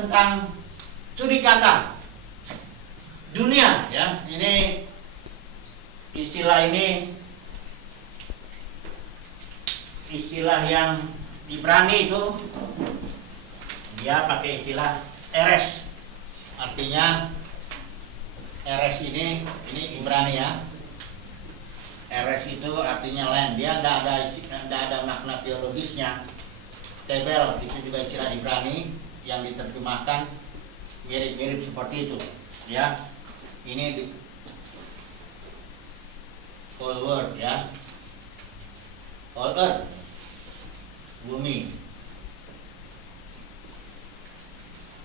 tentang studi kata dunia, ya. Ini istilah yang Ibrani itu dia pakai istilah eres. Artinya eres ini Ibrani, ya. Eres itu artinya land. Dia tidak ada makna teologisnya. Tebel itu juga istilah Ibrani yang diterjemahkan mirip-mirip seperti itu, ya. Ini di whole world, ya. Whole earth, bumi.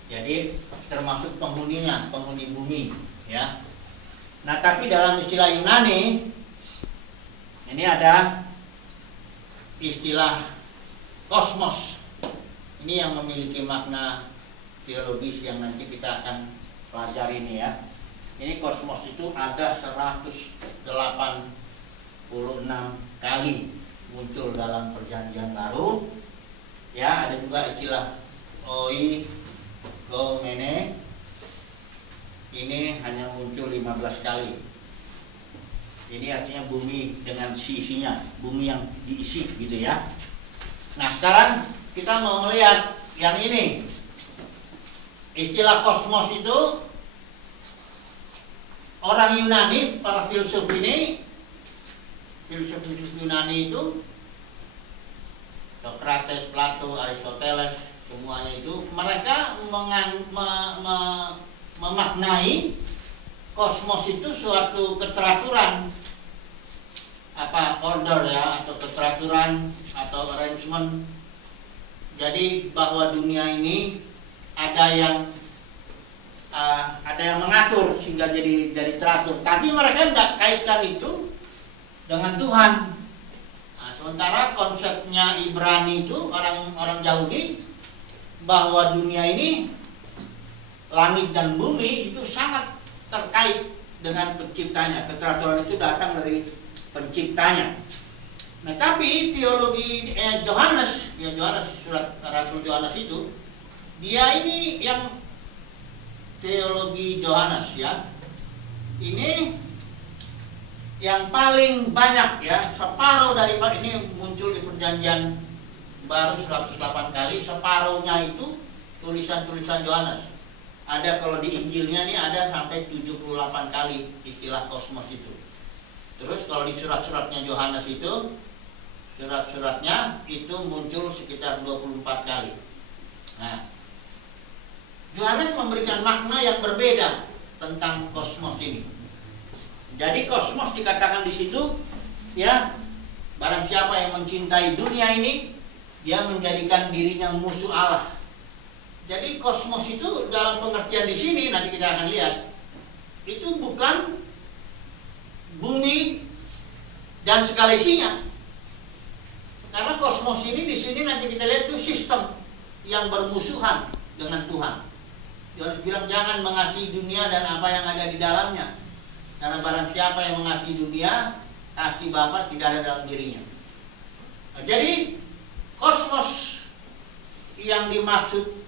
Jadi termasuk penghuninya, penghuni bumi, ya. Nah, tapi dalam istilah Yunani ini ada istilah kosmos. Ini yang memiliki makna teologis yang nanti kita akan pelajari ini, ya. Ini kosmos itu ada 186 kali muncul dalam Perjanjian Baru, ya. Ada juga istilah oikomene, ini hanya muncul 15 kali. Ini artinya bumi dengan sisinya, bumi yang diisi, gitu, ya. Nah, sekarang kita mau melihat yang ini. Istilah kosmos itu orang Yunani, para filsuf Yunani itu, Socrates, Plato, Aristoteles, semuanya itu mereka memaknai kosmos itu suatu keteraturan, order, ya, atau keteraturan atau arrangement. Jadi bahwa dunia ini ada yang mengatur sehingga jadi teratur. Tapi mereka tidak kaitkan itu dengan Tuhan. Nah, sementara konsepnya Ibrani itu orang Yahudi bahwa dunia ini, langit dan bumi itu sangat terkait dengan penciptanya. Keteraturan itu datang dari penciptanya. Nah, tapi teologi Yohanes, surat Rasul Yohanes itu, dia ini yang teologi Yohanes, ya. Ini yang paling banyak, ya, separuh daripada ini muncul di Perjanjian Baru 108 kali, separuhnya itu tulisan-tulisan Yohanes. Ada kalau di Injilnya nih ada sampai 78 kali istilah kosmos itu. Terus kalau di surat-suratnya Yohanes itu, surat-suratnya itu muncul sekitar 24 kali. Nah, Yohanes memberikan makna yang berbeda tentang kosmos ini. Jadi kosmos dikatakan di situ, ya, barang siapa yang mencintai dunia ini, dia menjadikan dirinya musuh Allah. Jadi kosmos itu dalam pengertian di sini nanti kita akan lihat, itu bukan bumi dan segala isinya. Karena kosmos ini di sini nanti kita lihat itu sistem yang bermusuhan dengan Tuhan. Yohanes bilang jangan mengasihi dunia dan apa yang ada di dalamnya. Karena barang siapa yang mengasihi dunia, kasih Bapa tidak ada dalam dirinya. Nah, jadi kosmos yang dimaksud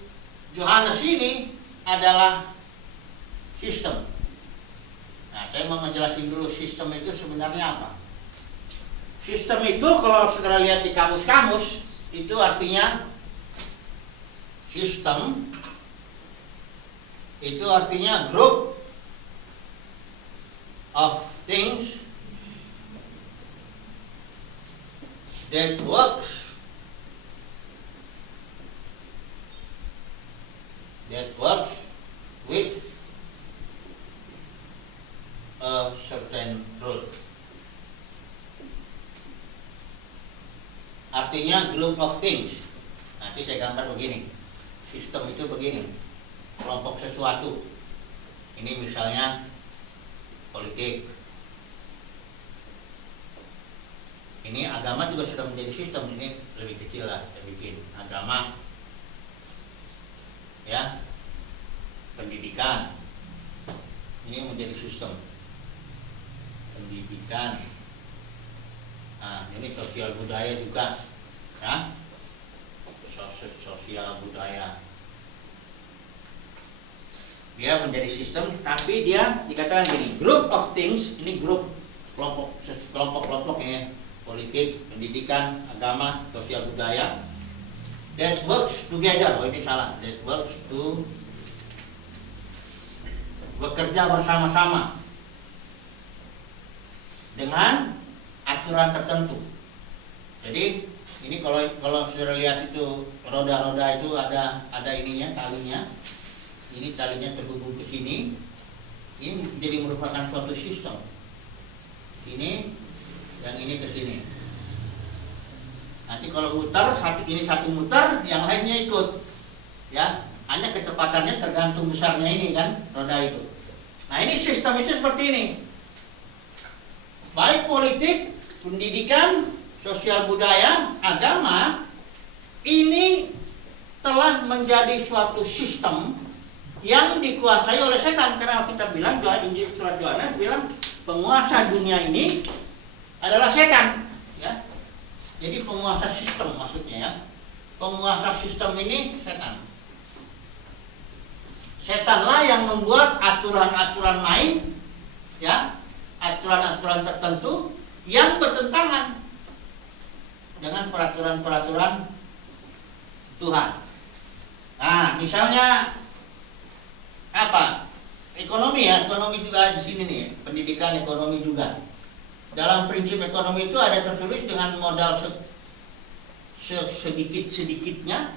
Yohanes ini adalah sistem. Nah, saya mau menjelaskan dulu sistem itu sebenarnya apa. Sistem itu kalau saudara lihat di kamus-kamus, itu artinya sistem itu artinya group of things that works with a certain rule. Artinya group of things. Nanti saya gambar begini. Sistem itu begini. Kelompok sesuatu. Ini misalnya politik. Ini agama juga sudah menjadi sistem. Ini lebih kecil lah saya bikin. Agama, ya, pendidikan. Ini menjadi sistem. Pendidikan. Nah, ini sosial budaya juga, ya, sosial budaya. Dia menjadi sistem, tapi dia dikatakan gini, group of things, ini grup kelompok ya, politik, pendidikan, agama, sosial budaya, that works together. Oh ini salah, that works to bekerja bersama-sama dengan aturan tertentu. Jadi ini kalau sudah lihat itu roda-roda itu ada ininya, talinya. Ini talinya terhubung ke sini. Ini jadi merupakan suatu sistem. Ini yang ini ke sini. Nanti kalau muter ini satu muter, yang lainnya ikut. Ya, hanya kecepatannya tergantung besarnya ini kan roda itu. Nah, ini sistem itu seperti ini. Baik politik, pendidikan, sosial budaya, agama, ini telah menjadi suatu sistem yang dikuasai oleh setan. Karena kita bilang, Injil surat Yohanes bilang penguasa dunia ini adalah setan, ya. Jadi penguasa sistem maksudnya ya. Penguasa sistem ini setan. Setanlah yang membuat aturan-aturan main, ya, aturan-aturan tertentu yang bertentangan dengan peraturan-peraturan Tuhan. Nah, misalnya apa? Ekonomi ya, ekonomi juga di sini nih, pendidikan ekonomi juga. Dalam prinsip ekonomi itu ada tertulis dengan modal sedikit-sedikitnya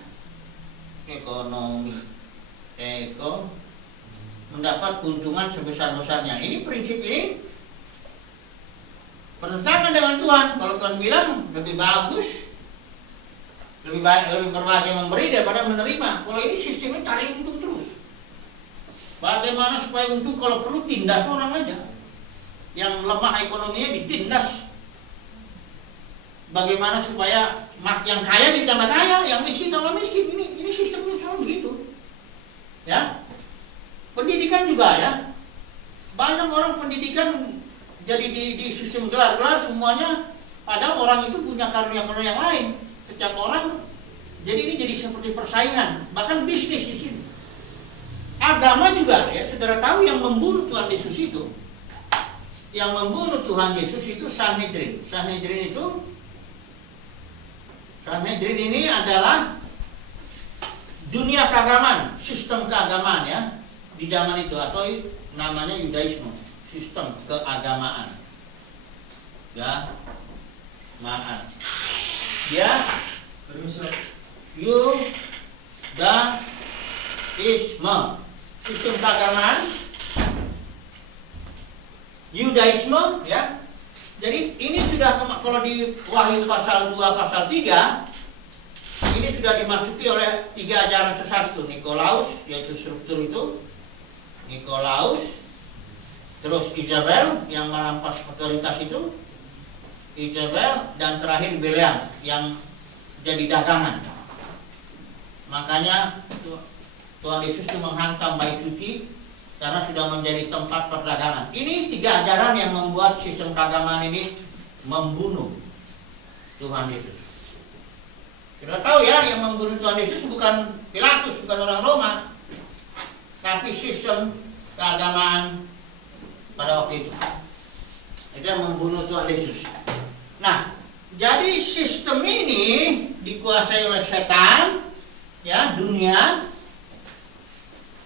ekonomi mendapat keuntungan sebesar-besarnya. Ini prinsip ini bertentangan dengan Tuhan. Kalau Tuhan bilang lebih bagus, lebih berbahagia memberi daripada menerima. Kalau ini sistemnya cari untung terus. Bagaimana supaya untung? Kalau perlu tindas orang aja. Yang lemah ekonominya ditindas. Bagaimana supaya yang kaya ditambah kaya, yang miskin tambah miskin. Ini sistemnya selalu begitu. Ya, pendidikan juga ya. Banyak orang pendidikan jadi di sistem gelar-gelar semuanya, padahal orang itu punya karunia-karunia yang lain. Setiap orang, jadi ini jadi seperti persaingan, bahkan bisnis di sini. Agama juga ya, saudara tahu yang membunuh Tuhan Yesus itu, yang membunuh Tuhan Yesus itu Sanhedrin. Sanhedrin ini adalah dunia keagamaan, sistem keagamaan ya di zaman itu, atau namanya Yudaisme, sistem keagamaan. Ya, maaf. Ya, Yudaisme, sistem keagamaan, Yudaisme ya. Jadi ini sudah kalau di Wahyu pasal 2 pasal 3 ini sudah dimasuki oleh 3 ajaran sesat itu. Nikolaus, yaitu struktur itu Nikolaus, terus Isabel yang merampas otoritas itu, Isabel, dan terakhir Belial yang jadi dagangan. Makanya Tuhan Yesus itu menghantam bait suci karena sudah menjadi tempat perdagangan. Ini 3 ajaran yang membuat sistem keagamaan ini membunuh Tuhan Yesus. Kita tahu ya, yang membunuh Tuhan Yesus bukan Pilatus, bukan orang Roma, tapi sistem keagamaan pada waktu itu. Itu yang membunuh Tuhan Yesus. Nah, jadi sistem ini dikuasai oleh setan, ya, dunia.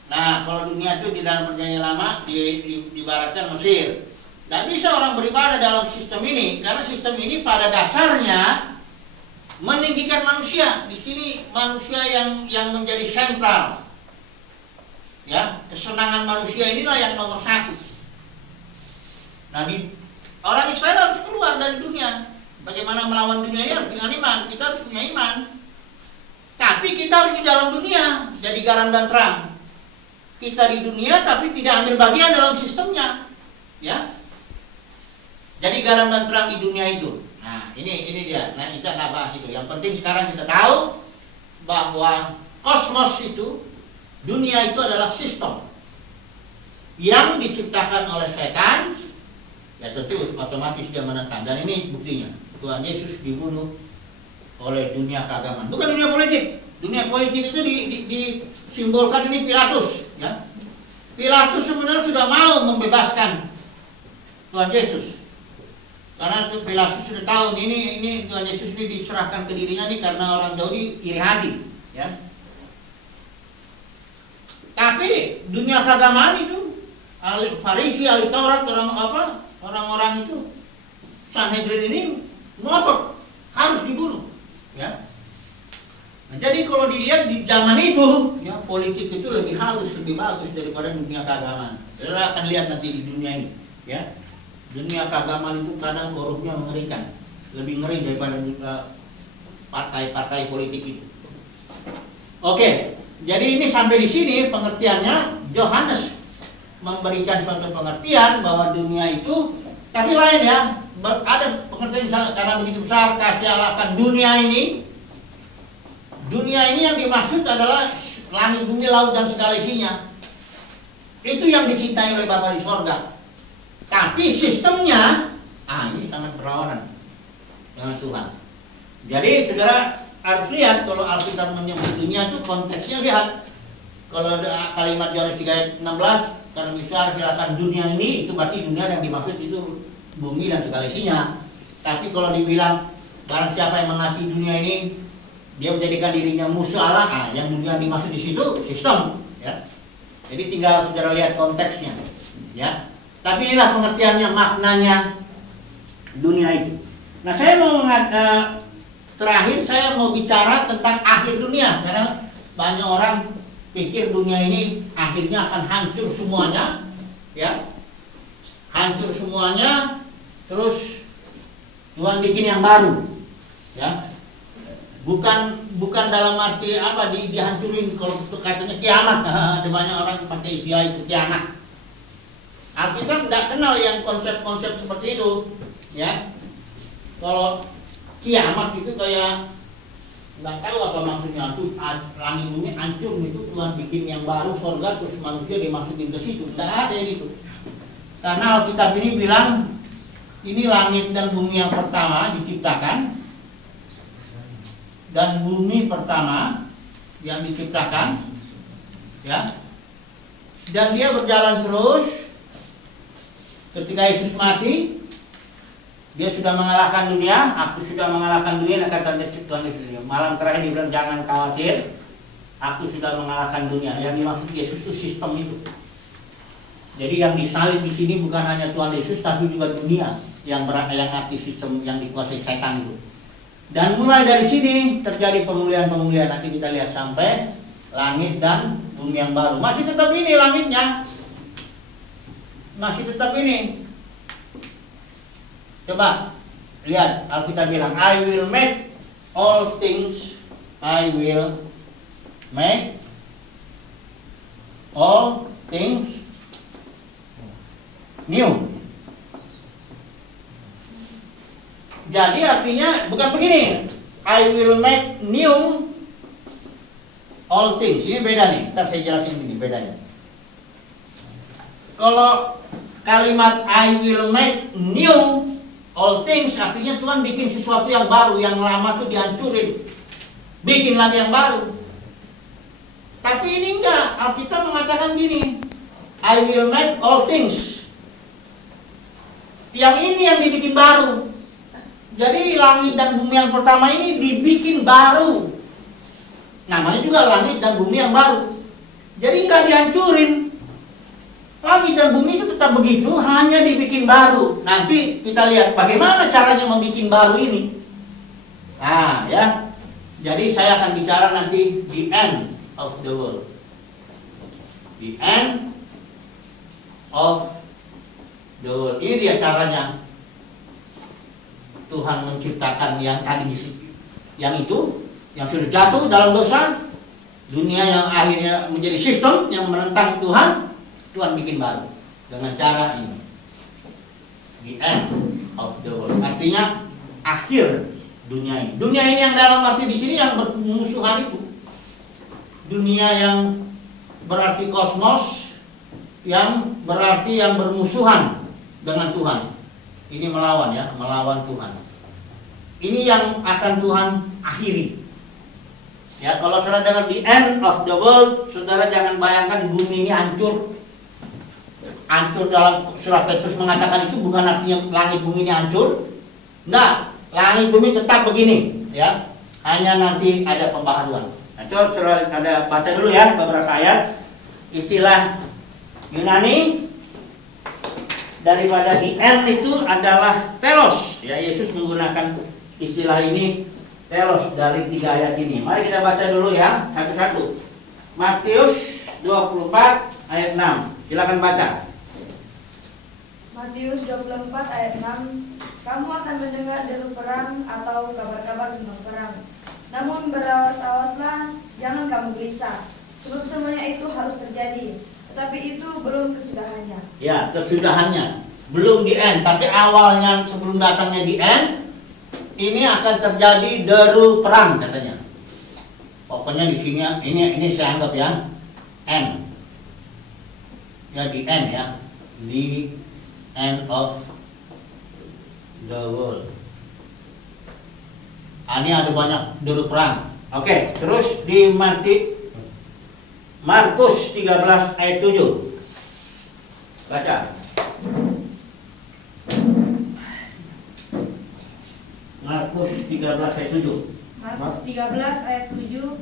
Nah, kalau dunia itu di dalam Perjanjian Lama diibaratkan Mesir. Tidak bisa orang beribadah dalam sistem ini, karena sistem ini pada dasarnya meninggikan manusia. Di sini manusia yang menjadi sentral. Ya, kesenangan manusia inilah yang nomor 1. Nah, orang Israel harus keluar dari dunia. Bagaimana melawan dunia ya? Dengan iman. Kita harus punya iman. Tapi kita harus di dalam dunia, jadi garam dan terang. Kita di dunia tapi tidak ambil bagian dalam sistemnya, ya. Jadi garam dan terang di dunia itu. Nah, ini dia. Nah, kita nggak bahas itu. Yang penting sekarang kita tahu bahwa kosmos itu, dunia itu adalah sistem yang diciptakan oleh setan. Ya tentu otomatis dia menentang. Dan ini buktinya. Tuhan Yesus dibunuh oleh dunia keagamaan. Bukan dunia politik. Dunia politik itu disimbolkan ini Pilatus, ya. Pilatus sebenarnya sudah mau membebaskan Tuhan Yesus. Karena Pilatus sudah tahu ini Tuhan Yesus ini diserahkan ke dirinya nih karena orang Yahudi iri hati, ya. Tapi dunia keagamaan itu, ahli Farisi, ahli Taurat, orang-orang itu, Sanhedrin ini ngotot harus dibunuh, ya. Nah, jadi kalau dilihat di zaman itu, ya, politik itu lebih halus, lebih bagus daripada dunia keagamaan. Saudara akan lihat nanti di dunia ini, ya. Dunia keagamaan itu kadang korupnya mengerikan, lebih ngeri daripada partai-partai politik itu. Oke, jadi ini sampai di sini pengertiannya. Yohanes memberikan suatu pengertian bahwa dunia itu, tapi lain ya, ada pengertian misalnya karena begitu besar kasih Allah akan dunia ini. Dunia ini yang dimaksud adalah langit, bumi, laut dan segala isinya. Itu yang dicintai oleh Bapa di sorga. Tapi sistemnya, ini sangat berlawanan dengan Tuhan. Jadi saudara harus lihat kalau Alkitab menyebut dunia itu konteksnya, lihat. Kalau ada kalimat Yohanes 3 ayat 16, karena besar silakan dunia ini, itu berarti dunia yang dimaksud itu bumi dan segala isinya. Tapi kalau dibilang barang siapa yang mengasihi dunia ini, dia menjadikan dirinya musuh Allah, yang dunia dimaksud di situ sistem, ya. Jadi tinggal saudara lihat konteksnya, ya. Tapi inilah pengertiannya, maknanya dunia itu. Nah, saya mau terakhir saya mau bicara tentang akhir dunia, karena banyak orang pikir dunia ini akhirnya akan hancur semuanya, ya, hancur semuanya, terus Tuhan bikin yang baru, ya. Bukan dalam arti apa dihancurin, kalau katanya kiamat. Ada banyak orang pakai istilah itu kiamat. Alkitab tidak kenal yang konsep-konsep seperti itu, ya. Kalau kiamat itu kayak nggak tahu apa maksudnya, tuh langit bumi hancur itu Tuhan bikin yang baru, surga terus manusia dimasukin ke situ. Tidak ada yang itu. Karena Alkitab ini bilang ini langit dan bumi yang pertama diciptakan, dan bumi pertama yang diciptakan, ya. Dan dia berjalan terus. Ketika Yesus mati, dia sudah mengalahkan dunia. Aku sudah mengalahkan dunia, kata Tuhan Yesus. Malam terakhir dia bilang jangan khawatir, aku sudah mengalahkan dunia. Yang dimaksud Yesus itu sistem itu. Jadi yang disalib di sini bukan hanya Tuhan Yesus, tapi juga dunia yang arti sistem yang dikuasai setan itu. Dan mulai dari sini terjadi pemulihan-pemulihan. Nanti kita lihat sampai langit dan bumi yang baru. Masih tetap ini langitnya. Masih tetap ini. Coba lihat, Alkitab bilang I will make all things, I will make all things new. Jadi artinya bukan begini, I will make new all things. Ini beda nih, ntar saya jelasin ini bedanya. Kalau kalimat I will make new all things, artinya Tuhan bikin sesuatu yang baru, yang lama tuh dihancurin, bikin lagi yang baru. Tapi ini enggak, Alkitab mengatakan gini, I will make all things. Yang ini yang dibikin baru. Jadi langit dan bumi yang pertama ini dibikin baru. Namanya juga langit dan bumi yang baru. Jadi enggak dihancurin. Langit dan bumi itu tetap begitu, hanya dibikin baru. Nanti kita lihat bagaimana caranya membuat baru ini. Nah, ya. Jadi saya akan bicara nanti the end of the world. The end of the world. Ini dia caranya Tuhan menciptakan yang tadi, yang itu, yang sudah jatuh dalam dosa, dunia yang akhirnya menjadi sistem yang menentang Tuhan. Tuhan bikin baru dengan cara ini. The end of the world. Artinya akhir dunia ini. Dunia ini yang dalam arti di sini yang bermusuhan itu. Dunia yang berarti kosmos, yang berarti yang bermusuhan dengan Tuhan. Ini melawan, ya, melawan Tuhan. Ini yang akan Tuhan akhiri. Ya, kalau saudara dengar the end of the world, saudara jangan bayangkan bumi ini hancur, hancur dalam surat Petrus mengatakan itu bukan artinya langit bumi ini hancur. Nah, langit bumi tetap begini, ya. Hanya nanti ada pembaharuan. Nah, coba ada baca dulu ya beberapa ayat. Istilah Yunani daripada the end itu adalah telos. Ya, Yesus menggunakan istilah ini telos dari 3 ayat ini. Mari kita baca dulu ya, satu-satu. Matius 24 ayat 6. Silakan baca. Matius 24 ayat 6. Kamu akan mendengar deru perang atau kabar-kabar tentang perang. Namun berawas-awaslah, jangan kamu gelisah, sebab semuanya itu harus terjadi. Tetapi itu belum kesudahannya. Ya, kesudahannya. Belum di end, tapi awalnya sebelum datangnya di end, ini akan terjadi deru perang katanya. Pokoknya di sini ini saya anggap ya end. Ya di end ya. The end of the world. Ini ada banyak deru perang. Oke, terus di Markus 13 ayat 7. Baca. Markus 13 ayat 7. Markus 13 ayat 7.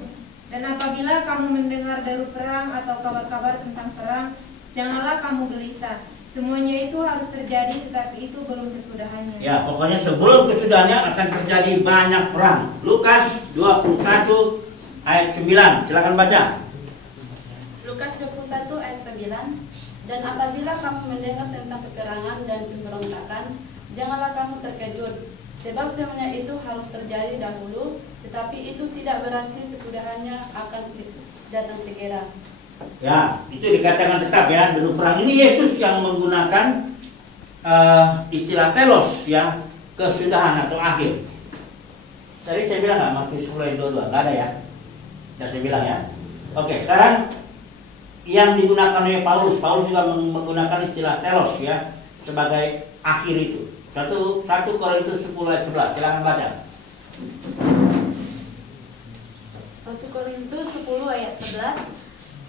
Dan apabila kamu mendengar deru perang atau kabar-kabar tentang perang, janganlah kamu gelisah. Semuanya itu harus terjadi, tetapi itu belum kesudahannya. Ya, pokoknya sebelum kesudahannya akan terjadi banyak perang. Lukas 21 ayat 9. Silakan baca. Lukas 21 ayat 9. Dan apabila kamu mendengar tentang peperangan dan pemberontakan, janganlah kamu terkejut. Sebab semuanya itu harus terjadi dahulu, tetapi itu tidak berarti sesudahannya akan datang segera. Ya, itu dikatakan tetap ya, deru perang ini Yesus yang menggunakan istilah telos ya, kesudahan atau akhir. Tadi saya bilang nggak, Matius 10 ayat 22, nggak ada ya? Ya saya bilang ya. Oke, sekarang yang digunakan oleh Paulus juga menggunakan istilah telos ya, sebagai akhir itu. 1 Korintus 10 ayat 11, silakan baca. 1 Korintus 10 ayat 11.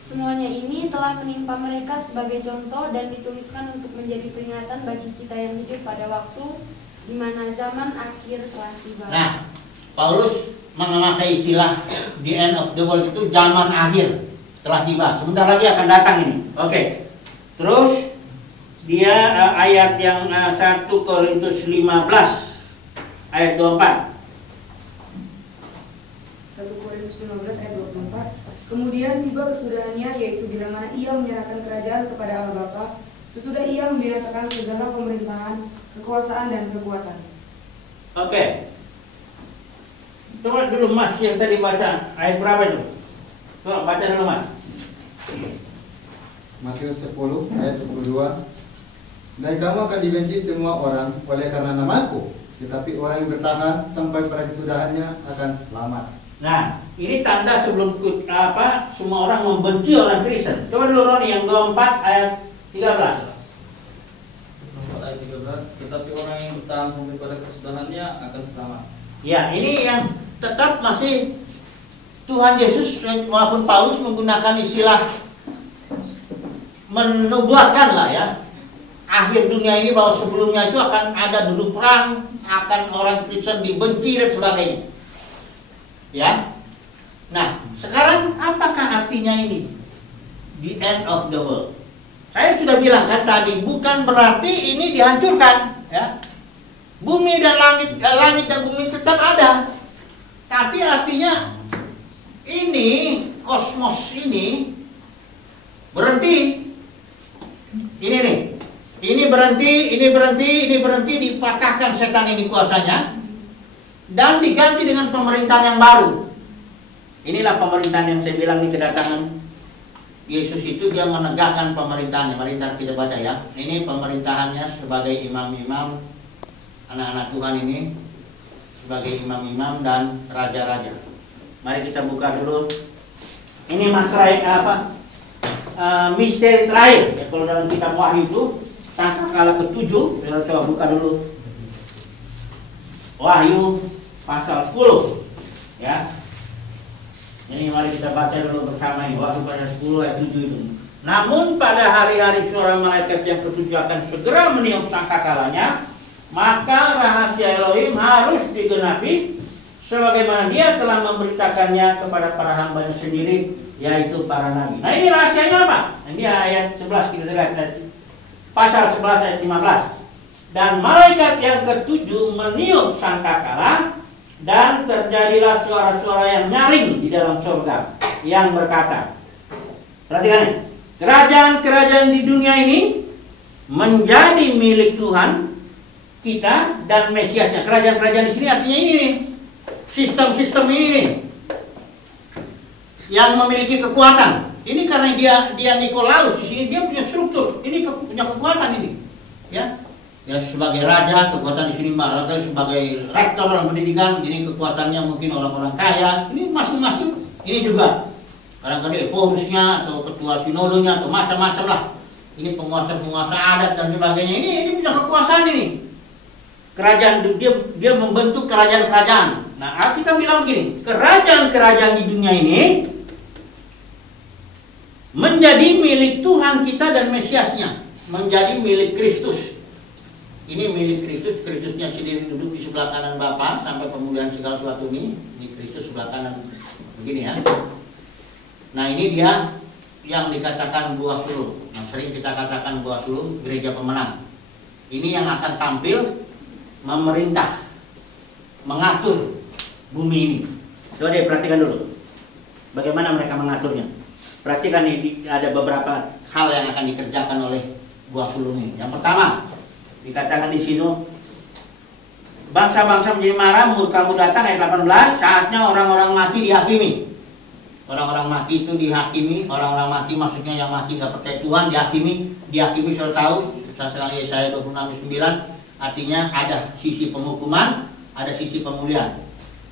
Semuanya ini telah menimpa mereka sebagai contoh dan dituliskan untuk menjadi peringatan bagi kita yang hidup pada waktu di mana zaman akhir telah tiba. Nah, Paulus memakai istilah the end of the world itu zaman akhir telah tiba. Sebentar lagi akan datang ini. Oke. Terus dia ayat yang 1 Korintus 15 ayat 24. 1 Korintus 15 ayat 24. Kemudian tiba kesudahannya, yaitu bila mana ia menyerahkan kerajaan kepada Allah Bapa, sesudah ia membinasakan segala pemerintahan, kekuasaan dan kekuatan. Oke. Coba dulu Mas yang tadi baca ayat berapa itu? Coba baca dulu Mas. Matius 10 ayat 22. Dan kamu akan dibenci semua orang oleh karena namaku, tetapi orang yang bertahan sampai pada kesudahannya akan selamat. Nah, ini tanda sebelum semua orang membenci orang Kristen. Coba dulu Roni yang 24 ayat 13. 24 ayat 13. Tetapi orang yang bertahan sampai pada kesudahannya akan selamat. Ya, ini yang tetap masih Tuhan Yesus maupun Paulus menggunakan istilah menubuatkan lah ya, akhir dunia ini, bahwa sebelumnya itu akan ada deru perang, akan orang Kristen dibenci dan sebagainya. Ya. Nah, sekarang apakah artinya ini? The end of the world. Saya sudah bilang kan tadi, bukan berarti ini dihancurkan, ya. Bumi dan langit dan bumi tetap ada. Tapi artinya ini kosmos ini berhenti. Ini nih. Ini berhenti, dipatahkan setan ini kuasanya dan diganti dengan pemerintahan yang baru. Inilah pemerintahan yang saya bilang di kedatangan Yesus itu, dia menegakkan pemerintahannya. Mari kita baca ya. Ini pemerintahannya sebagai imam-imam, anak-anak Tuhan ini sebagai imam-imam dan raja-raja. Mari kita buka dulu. Ini misteri terakhir ya, kalau dalam kitab Wahyu itu sangkakala ke-7. Kita coba buka dulu Wahyu pasal 10 ya. Ini mari kita baca dulu bersama ini, Wahyu pasal 10 ayat 7 itu. Namun pada hari-hari suara malaikat yang ketujuh akan segera meniup sangkakalanya, maka rahasia Elohim harus digenapi sebagaimana Dia telah memberitakannya kepada para hambanya sendiri, yaitu para nabi. Nah, ini rahasianya apa? Ini ayat 11 kita lihat, pasal 11 ayat 15. Dan malaikat yang ketujuh meniup sangkakala, dan terjadilah suara-suara yang nyaring di dalam surga yang berkata, perhatikan ini, kerajaan-kerajaan di dunia ini menjadi milik Tuhan kita dan Mesiasnya. Kerajaan-kerajaan di sini artinya ini nih, sistem-sistem ini nih, yang memiliki kekuatan. Ini karena dia Nikolaus di sini, dia punya struktur, ini punya kekuatan ini, ya. Ya, sebagai raja, kekuatan di sini barangkali sebagai rektor dalam pendidikan, ini kekuatannya mungkin orang-orang kaya. Ini masing-masing, ini juga barangkali eporusnya atau ketua sinodonya atau macam-macam lah. Ini penguasa-penguasa adat dan sebagainya. Ini punya kekuasaan ini. Kerajaan dia membentuk kerajaan-kerajaan. Nah, kita bilang begini, kerajaan-kerajaan di dunia ini menjadi milik Tuhan kita dan Mesiasnya, menjadi milik Kristus. Ini milik Kristus, Kristusnya sendiri duduk di sebelah kanan Bapa sampai pemulihan segala sesuatu ini. Ini Kristus sebelah kanan begini ya. Nah, ini dia yang dikatakan buah sulung. Nah, sering kita katakan buah sulung, gereja pemenang. Ini yang akan tampil memerintah, mengatur bumi ini. Coba deh perhatikan dulu bagaimana mereka mengaturnya. Perhatikan ini, ada beberapa hal yang akan dikerjakan oleh buah sulung ini. Yang pertama, dikatakan di sini, bangsa-bangsa menjadi marah, murkamu datang, ayat 18, saatnya orang-orang mati dihakimi. Orang-orang mati itu dihakimi, orang-orang mati maksudnya yang mati gak percaya Tuhan, dihakimi sudah tahu, sesuai Yesaya 26:9, artinya ada sisi penghukuman, ada sisi pemulihan.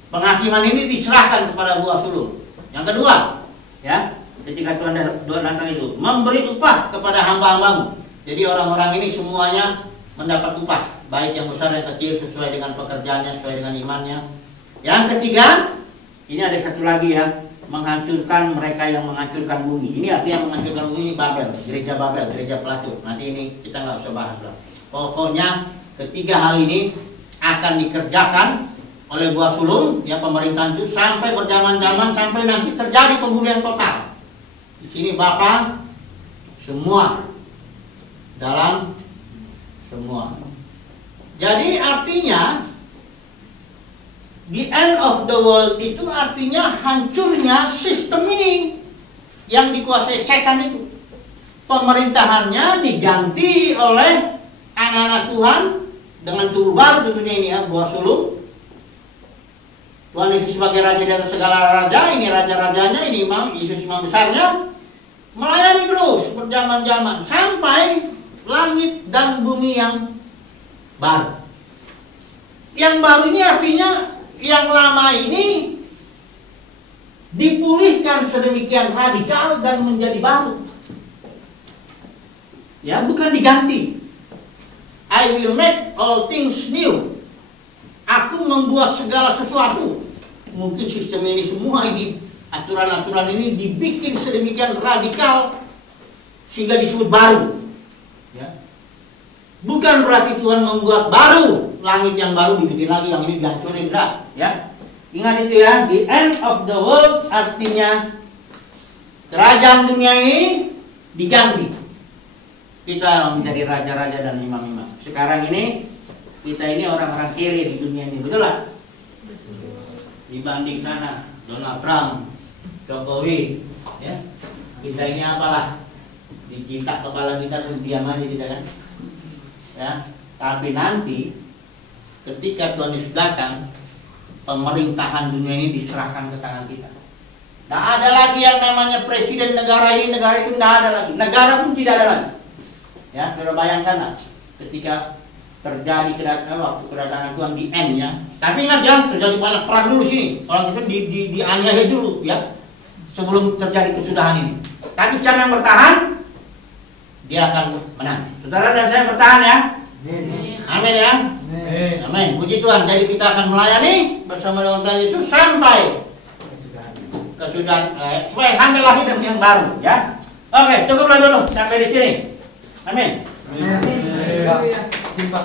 Penghakiman ini diserahkan kepada buah sulung. Yang kedua, ya, ketika Tuhan datang itu, memberi upah kepada hamba-hambamu. Jadi orang-orang ini semuanya mendapat upah, baik yang besar yang kecil sesuai dengan pekerjaannya, sesuai dengan imannya. Yang ketiga, ini ada satu lagi ya, menghancurkan mereka yang menghancurkan bumi. Ini artinya menghancurkan bumi, Babel, gereja pelacur. Nanti ini kita nggak usah bahas lah. Pokoknya ketiga hal ini akan dikerjakan oleh buah sulung, ya, pemerintahan itu sampai berjaman-jaman, sampai nanti terjadi pemulihan total. Di sini Bapa semua dalam semua. Jadi artinya the end of the world itu artinya hancurnya sistem ini yang dikuasai setan itu. Pemerintahannya diganti oleh anak-anak Tuhan dengan tubuh baru tentunya ini ya, buah sulung. Tuhan Yesus sebagai raja di atas segala raja, ini raja-rajanya, ini imam, Yesus imam besarnya, melayani terus berjaman-jaman sampai langit dan bumi yang baru. Yang baru ini artinya yang lama ini dipulihkan sedemikian radikal dan menjadi baru. Ya, bukan diganti. I will make all things new. Aku membuat segala sesuatu. Mungkin sistem ini semua ini, aturan-aturan ini dibikin sedemikian radikal sehingga disebut baru. Ya. Bukan berarti Tuhan membuat baru, langit yang baru dibikin lagi, yang ini dihancurin, enggak, ya. Ingat itu ya, the end of the world artinya kerajaan dunia ini diganti. Kita menjadi raja-raja dan imam-imam. Sekarang ini kita ini orang-orang kiri di dunia ini, betul lah? Dibanding sana Donald Trump, Jokowi, ya. Kita ini apalah? Dicinta kepala kita terus diam aja kita kan, ya. Tapi nanti ketika Tuhan Yesus datang, pemerintahan dunia ini diserahkan ke tangan kita. Tidak ada lagi yang namanya presiden negara ini, negara itu, tidak ada lagi. Negara pun tidak ada lagi. Ya, sudah bayangkanlah ketika terjadi waktu kedatangan Tuhan di end-nya. Tapi ingat ya, terjadi banyak perang dulu sini. Orang Kristen dianiaya dulu ya, sebelum terjadi kesudahan ini. Tapi siapa yang bertahan, dia akan menang. Saudara dan saya bertahan ya. Amin ya. Amin. Puji Tuhan. Jadi kita akan melayani bersama dengan Tuhan Yesus sampai kesudahan, supaya sampai lahir yang baru ya. Oke, cukuplah dulu sampai di sini. Amin. Pak, izin Pak,